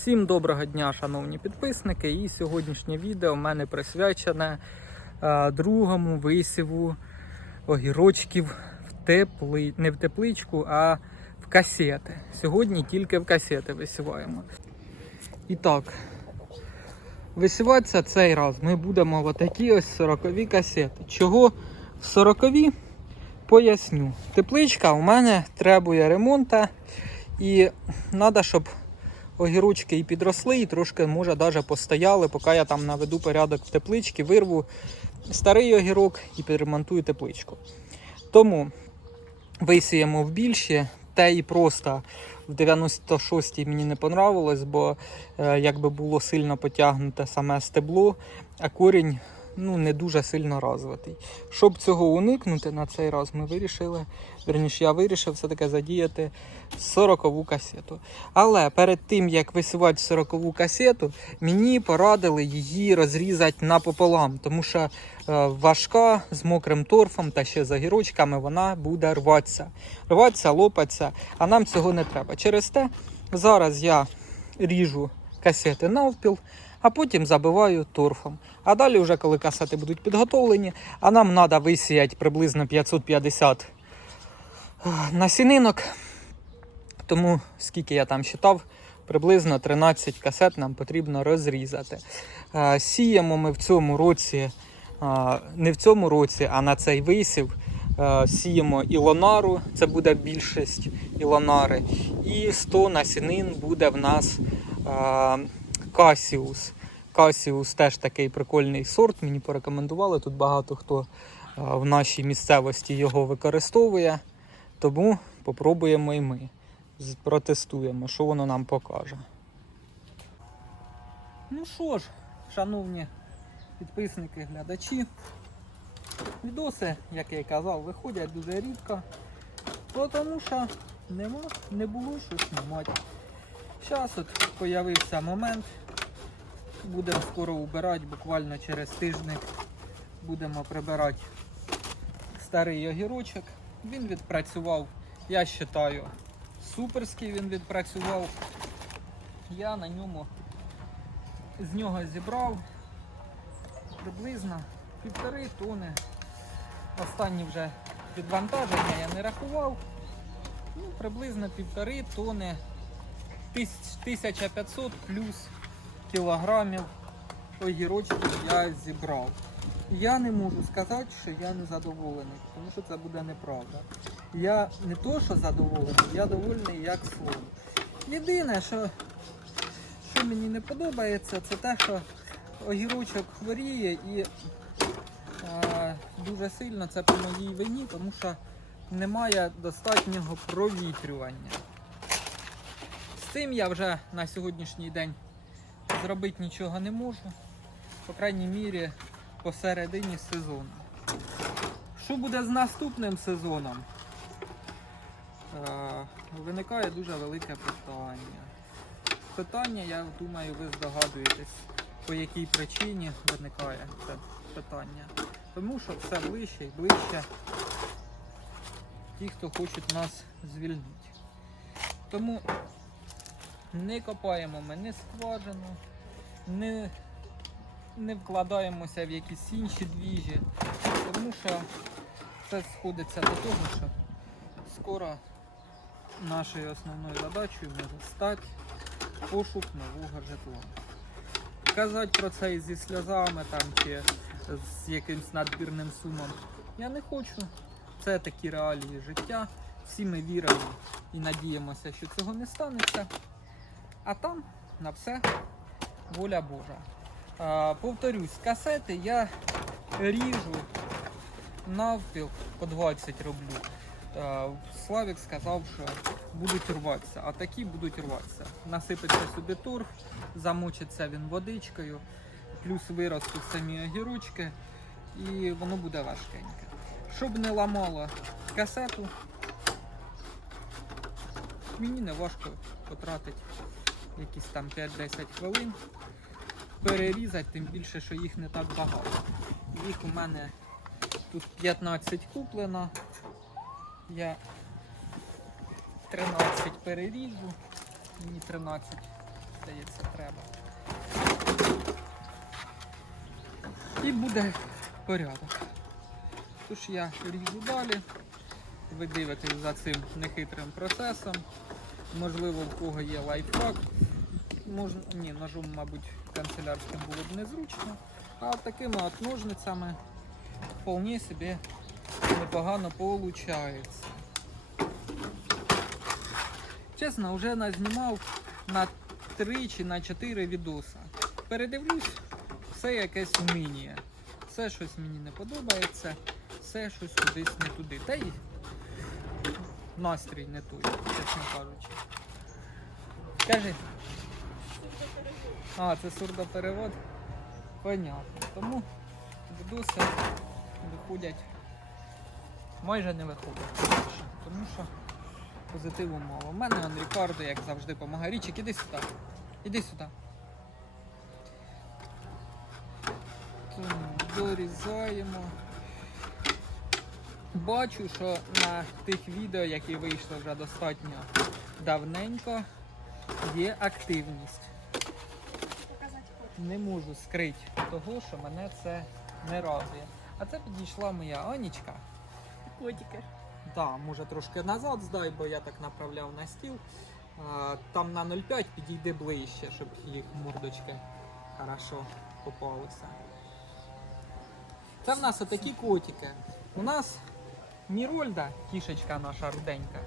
Всім доброго дня, шановні підписники. І сьогоднішнє відео в мене присвячене е, другому висіву огірочків в тепли... не в тепличку, а в касети. Сьогодні тільки в касети висіваємо. І так, висіватися цей раз ми будемо в отакі ось 40 касети. Чого в 40 Поясню. Тепличка у мене требує ремонту і треба, щоб огірочки і підросли, і трошки, може, навіть постояли, поки я там наведу порядок в тепличці, вирву старий огірок і підремонтую тепличку. Тому висіємо в більші, те і просто в 96-й мені не понравилось, бо е, якби було сильно потягнуте саме стебло, а корінь ну, не дуже сильно розвитий. Щоб цього уникнути на цей раз, ми вирішили, верніше, я вирішив все-таки задіяти 40-ву касету. Але перед тим, як висувати 40-ву касету, мені порадили її розрізати напополам, тому що е, важка з мокрим торфом та ще з огірочками вона буде рватися. Рватися, лопатися, а нам цього не треба. Через те зараз я ріжу касети навпіл, а потім забиваю торфом. А далі, вже коли касети будуть підготовлені, а нам треба висіяти приблизно 550 насінинок. Тому, скільки я там считав, приблизно 13 касет нам потрібно розрізати. Е, Сіємо ми в цьому році, е, не в цьому році, а на цей висів. е, Сіємо ілонару, це буде більшість ілонари. І 100 насінин буде в нас е, Касіус. Касіус теж такий прикольний сорт. Мені порекомендували. Тут багато хто е, в нашій місцевості його використовує. Тому попробуємо і ми. Протестуємо, що воно нам покаже. Ну що ж, шановні підписники, глядачі, відоси, як я і казав, виходять дуже рідко, тому що нема, не було що знімати. Зараз от появився момент. Будемо скоро убирати, буквально через тиждень будемо прибирати старий огірочок. Він відпрацював, я вважаю, суперський він відпрацював. Я на ньому з нього зібрав приблизно півтори тони. Останні вже відвантаження я не рахував. Ну, приблизно півтори тони 1500 плюс кілограмів огірочків я зібрав. Я не можу сказати, що я не задоволений, тому що це буде неправда. Я не то, що задоволений, я довольний як словом. Єдине, що, що мені не подобається, це те, що огірочок хворіє і е, дуже сильно це по моїй вині, тому що немає достатнього провітрювання. З цим я вже на сьогоднішній день зробити нічого не можу. По крайній мірі посередині сезону. Що буде з наступним сезоном? Е, виникає дуже велике питання. Питання, я думаю, ви здогадуєтесь, по якій причині виникає це питання. Тому що все ближче і ближче ті, хто хочуть нас звільнити. Тому не копаємо ми не скважину, не, не вкладаємося в якісь інші двіжі, тому що це сходиться до того, що скоро нашою основною задачею може стати пошук нового житла. Казати про це зі сльозами там, чи з якимсь надбірним сумом я не хочу. Це такі реалії життя. Всі ми віримо і надіємося, що цього не станеться. А там на все воля Божа. Повторюсь, касети я ріжу навпіл по 20 роблю. Славік сказав, що будуть рватися, а такі будуть рватися. Насипеться собі торф, замочиться він водичкою, плюс виростуть самі огірочки, і воно буде важкеньке. Щоб не ламало касету, мені не важко потратити якісь там 5-10 хвилин. Перерізати, тим більше, що їх не так багато. Їх у мене тут 15 куплено. Я 13 переріжу, мені 13 здається, треба. І буде порядок. Тож я ріжу далі. Ви дивитесь за цим нехитрим процесом. Можливо, в кого є лайфхак. Можна, ні, ножом, мабуть, канцелярським було б незручно. А такими от ножницями вполне собі непогано виходить. Чесно, вже назнімав на 3 чи на 4 відоса. Передивлюсь, все якесь вміння. Все щось мені не подобається, все щось кудись не туди. Та й настрій не той, чесно кажучи. Кажи. А, це сурдоперевод? Понятно. Тому відоси виходять. Майже не виходять. Тому що позитиву мало. У мене он Рікардо, як завжди, допомагає. Річик, іди сюди. Іди сюди. Дорізаємо. Бачу, що на тих відео, які вийшли вже достатньо давненько, є активність. Не можу скрити того, що мене це не радує. А це підійшла моя Анічка. Котики. Да, може трошки назад здай, бо я так направляв на стіл. А, Там на 0,5 підійди ближче, щоб їх мордочки хорошо попалися. Це в нас отакі котики. У нас Мірольда, кішечка наша руденька,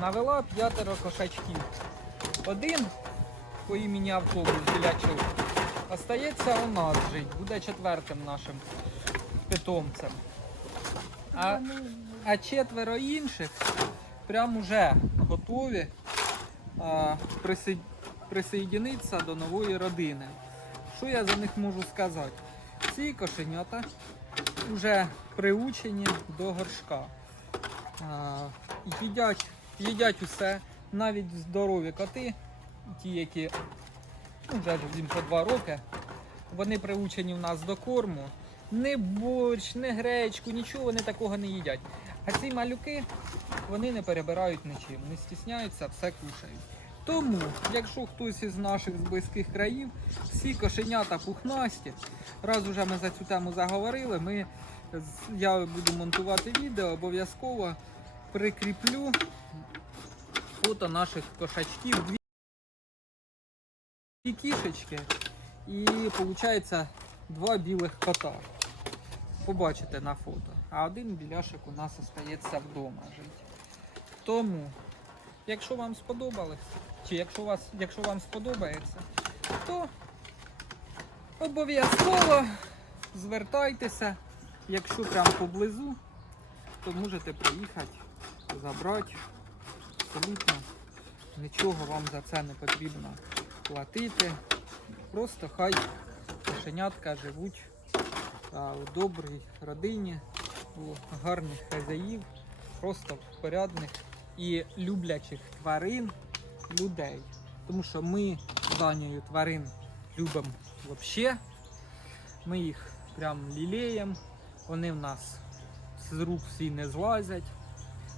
навела п'ятеро кошачків. Один по імені автобус білячок остається у нас жить, буде четвертим нашим питомцем. А а четверо інших прям уже готові а, присо- присоєдинитися до нової родини. Що я за них можу сказати? Ці кошенята вже приучені до горшка. А, їдять, їдять усе, навіть здорові коти, ті, які ну, вже їм по два роки, вони приучені в нас до корму. Не борщ, не гречку, нічого вони такого не їдять. А ці малюки вони не перебирають нічим, не стісняються, все кушають. Тому, якщо хтось із наших близьких країв, всі кошенята пухнасті, раз уже ми за цю тему заговорили, ми, я буду монтувати відео, обов'язково прикріплю фото наших кошачків. Дві кішечки і виходить два білих кота. Побачите на фото. А один біляшик у нас остається вдома жити. Тому, якщо вам сподобалось, чи якщо, вас, якщо вам сподобається, то обов'язково звертайтеся. Якщо прямо поблизу, то можете приїхати, забрати. Абсолютно нічого вам за це не потрібно платити. Просто хай кошенятка живуть у добрій родині, у гарних хазяїв, просто порядних і люблячих тварин людей. Тому що ми з Данією тварин любимо взагалі. Ми їх прям лілеємо, вони в нас з рук всі не злазять.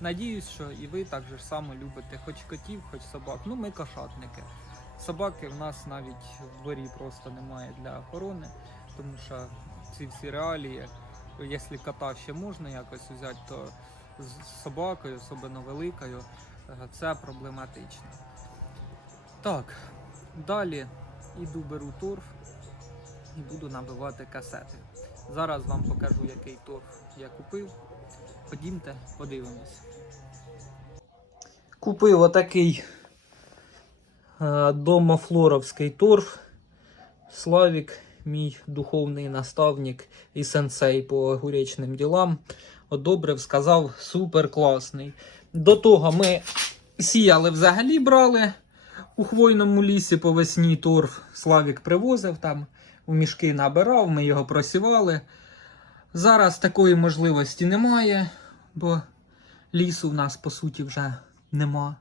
Надіюсь, що і ви так же само любите хоч котів, хоч собак. Ну, ми кошатники. Собаки в нас навіть в дворі просто немає для охорони, тому що ці всі реалії, якщо кота ще можна якось взяти, то з собакою, особливо великою, е, це проблематично. Так, далі іду беру торф і буду набивати касети. Зараз вам покажу, який торф я купив. Ходімте, подивимось. Купив отакий домофлоровський торф. Славік, мій духовний наставник і сенсей по огуречним ділам, одобрив, сказав супер класний. До того ми сіяли взагалі брали у хвойному лісі по весні торф. Славік привозив там, у мішки набирав, ми його просівали. Зараз такої можливості немає, бо лісу в нас по суті вже нема.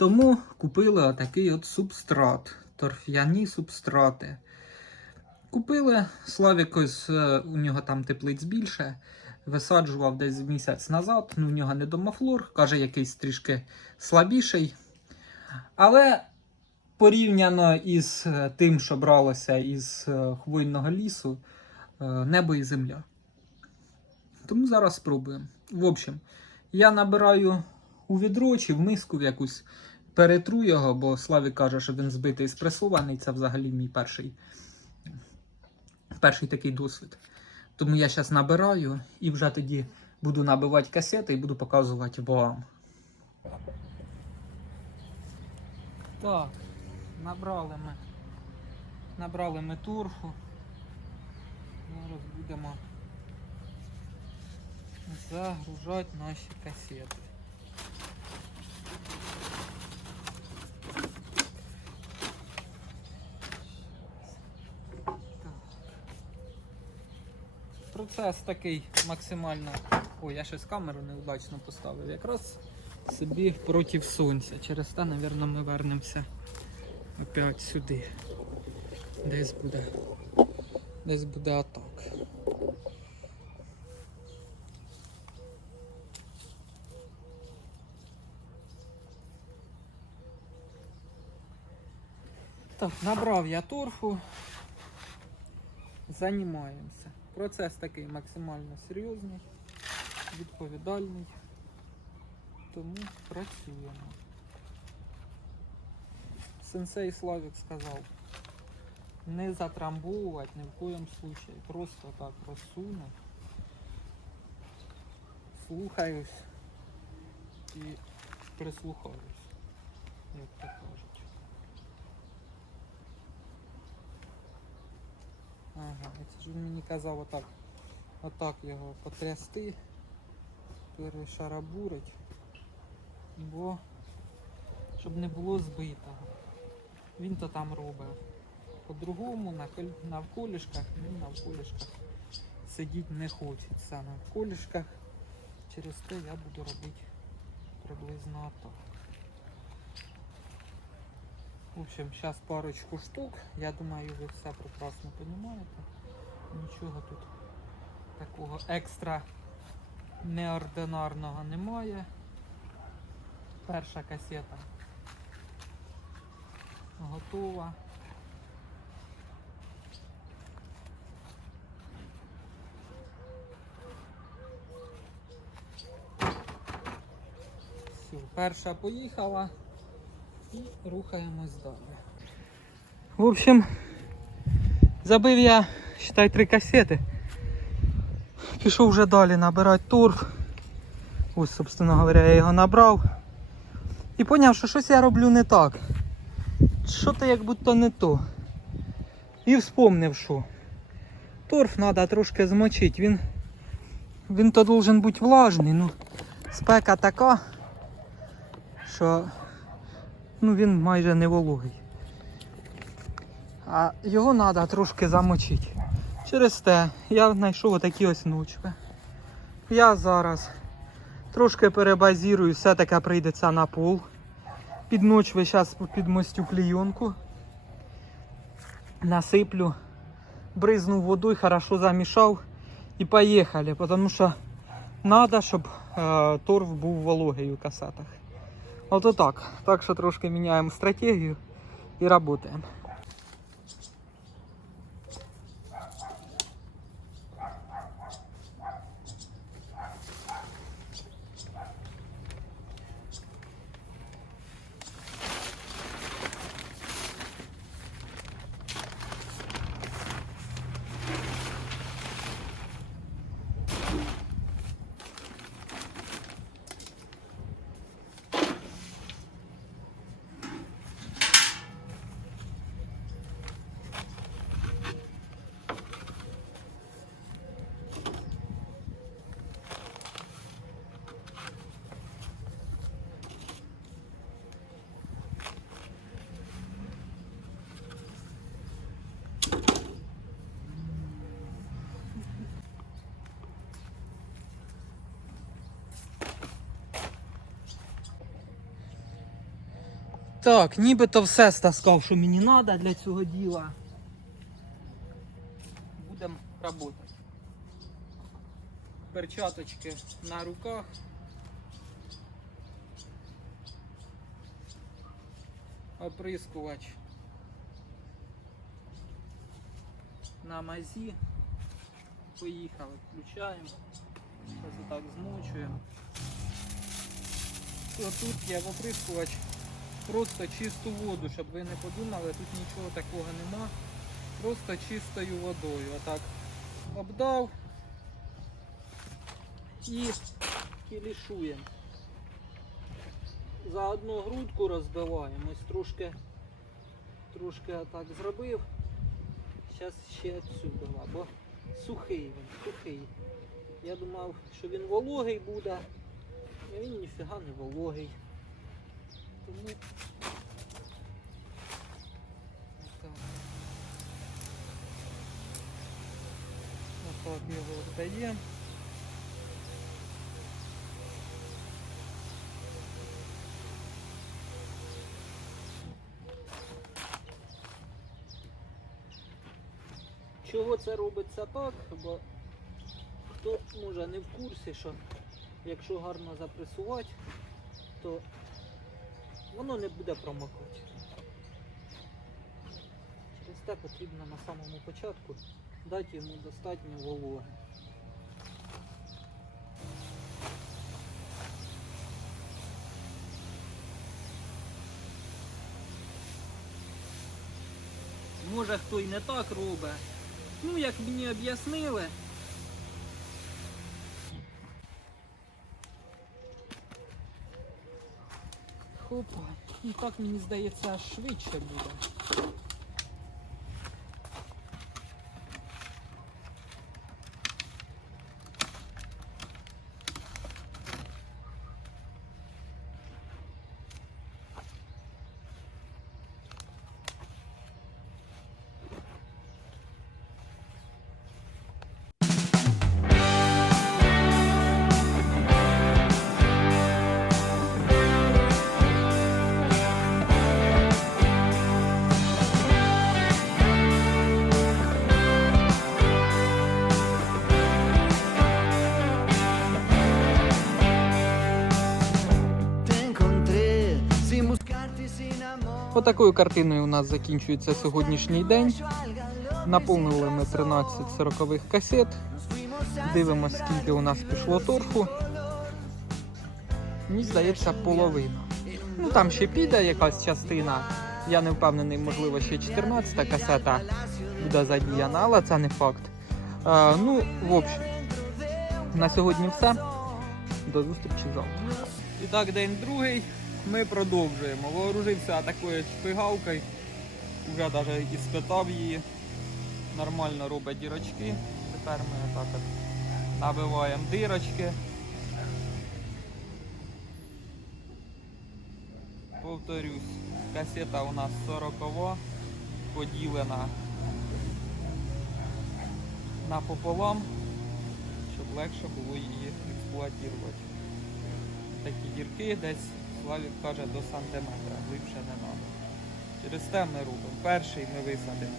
Тому купили отакий от субстрат, торф'яні субстрати. Купили Славік ось е, у нього там теплиць більше. Висаджував десь місяць назад. Ну, в нього не домофлор, каже, якийсь трішки слабіший. Але порівняно із е, тим, що бралося із е, хвойного лісу, небо і земля. Тому зараз спробуємо. В общем, я набираю у відро чи в миску в якусь, перетру його, бо Славі каже, що він збитий спресований. Це взагалі мій перший, перший такий досвід. Тому я зараз набираю і вже тоді буду набивати касети і буду показувати вам. Так, набрали ми. Набрали ми торфу. Зараз будемо загружати наші касети. Так. Процес такий максимально. Ой, я щось камеру неудачно поставив. Якраз собі проти сонця. Через те, мабуть, ми вернемося опять сюди. Десь буде. Десь буде атак. Так, набрав я торфу. Займаємося. Процес такий максимально серйозний, відповідальний. Тому працюємо. Сенсей Славік сказав, не затрамбовувати ні в коєму случаї. Просто так розсуну. Слухаюсь і прислухаюсь, як то кажуть. Ага, це він мені казав отак, отак його потрясти, перешарабурить, бо щоб не було збитого. Він то там робить. По-другому на кол- навколішках, він навколішках сидіти не хочеться. Навколішках через те я буду робити приблизно так. В общем, сейчас парочку штук. Я думаю, ви все прекрасно розумієте. Нічого тут такого екстра неординарного немає. Перша касета готова. Все, перша поїхала і рухаємось далі. В общем, забив я, считай, три касети. Пішов вже далі набирати торф. Ось, собственно говоря, я його набрав. І зрозумів, що щось я роблю не так. Що то як будто не то. І вспомнив, що торф треба трошки змочити. Він, він то должен бути влажний. Ну, спека така, що ну, він майже не вологий. А його треба трошки замочити. Через те я знайшов отакі ось ночки. Я зараз трошки перебазірую, все-таки прийдеться на пол. Під ночви зараз підмостю клійонку. Насиплю, бризнув водою, хорошо замішав і поїхали, тому що треба, щоб е, торф був вологий у касетах. Ото так. Так що трошки міняємо стратегію і працюємо. Так, нібито все стаскав, що мені треба для цього діла. Будемо працювати. Перчаточки на руках. оприскувач на мазі. Поїхали, включаємо. Ось отак змочуємо. Тут є оприскувач просто чисту воду, щоб ви не подумали, тут нічого такого нема. Просто чистою водою. Отак обдав і кілішуємо. За одну грудку розбиваємо. Ось трошки, трошки так зробив. Зараз ще отсюди, бо сухий він, сухий. Я думав, що він вологий буде, а він ніфіга не вологий. Тому так. Його вдаємо. Чого це робиться так? Бо хто може не в курсі, що якщо гарно запресувати, то воно не буде промокати. Через те потрібно на самому початку дати йому достатньо вологи. Може хто й не так робить. Ну, як мені об'яснили. Хопа. Ну так мені здається, аж швидше буде. Amor. Отакою картиною у нас закінчується сьогоднішній день. Наповнили ми 13 сорокових касет. Дивимося, скільки у нас пішло торфу. Мені здається, половина. Ну там ще піде якась частина. Я не впевнений, можливо, ще 14 касета буде задіяна, але це не факт. Е, ну, в общем, на сьогодні все. До зустрічі завтра. І так, день другий. Ми продовжуємо. Вооружився такою шпигалкою. Вже навіть і спитав її. Нормально робить дірочки. Тепер ми так от набиваємо дирочки. Повторюсь, касета у нас 40 поділена напополам, щоб легше було її експлуатувати. Такі дірки десь, Славік каже, до сантиметра, глибше не треба. Через те ми робимо. Перший ми висадимо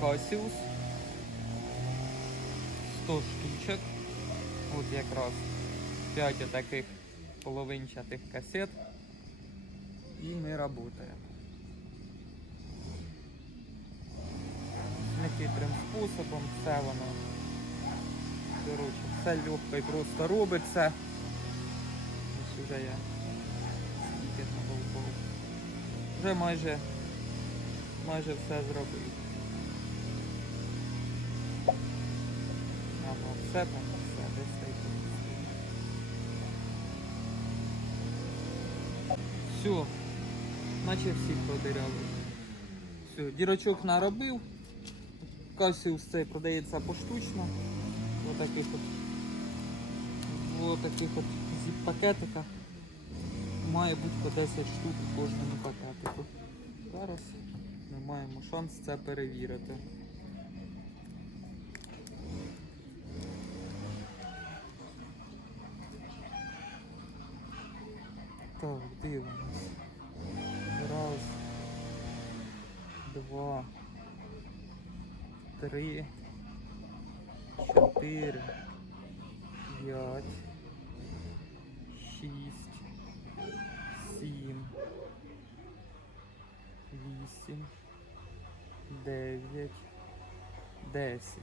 Касіус. 100 штучок. От якраз 5 таких половинчатих касет. І ми працюємо. Нехитрим способом все воно. Коротше, все легко і просто робиться. Ось вже я Вже майже, майже все зробив. Ага, все там все, десь та. Все, наче всі продиряли. Все, дірочок наробив. Касіус цей продається поштучно. Ось таких от. Таких от зіп-пакетиках. Має бути по 10 штук у кожному пакетику. Зараз ми маємо шанс це перевірити. Так, дивимось. Раз, два, три, чотири, п'ять, шість, вісім, дев'ять, десять.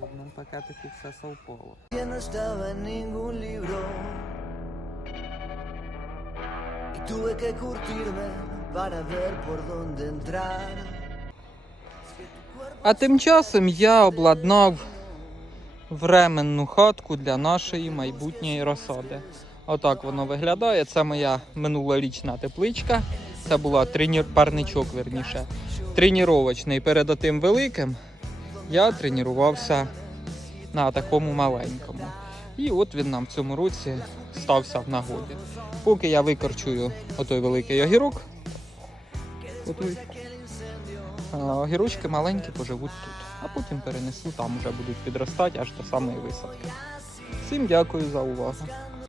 В одному пакетику все совпало. No estaba en ningún libro. Y tuve que curtirme para ver por dónde entrar. А тим часом я обладнав временну хатку для нашої майбутньої розсади. Отак воно виглядає. Це моя минулорічна тепличка. Це була трені... парничок, верніше. Тренувачний перед отим великим. Я тренувався на такому маленькому. І от він нам в цьому році стався в нагоді. Поки я викорчую отой великий огірок, отой, огірочки маленькі поживуть тут, а потім перенесу, там вже будуть підростати аж до самої висадки. Всім дякую за увагу.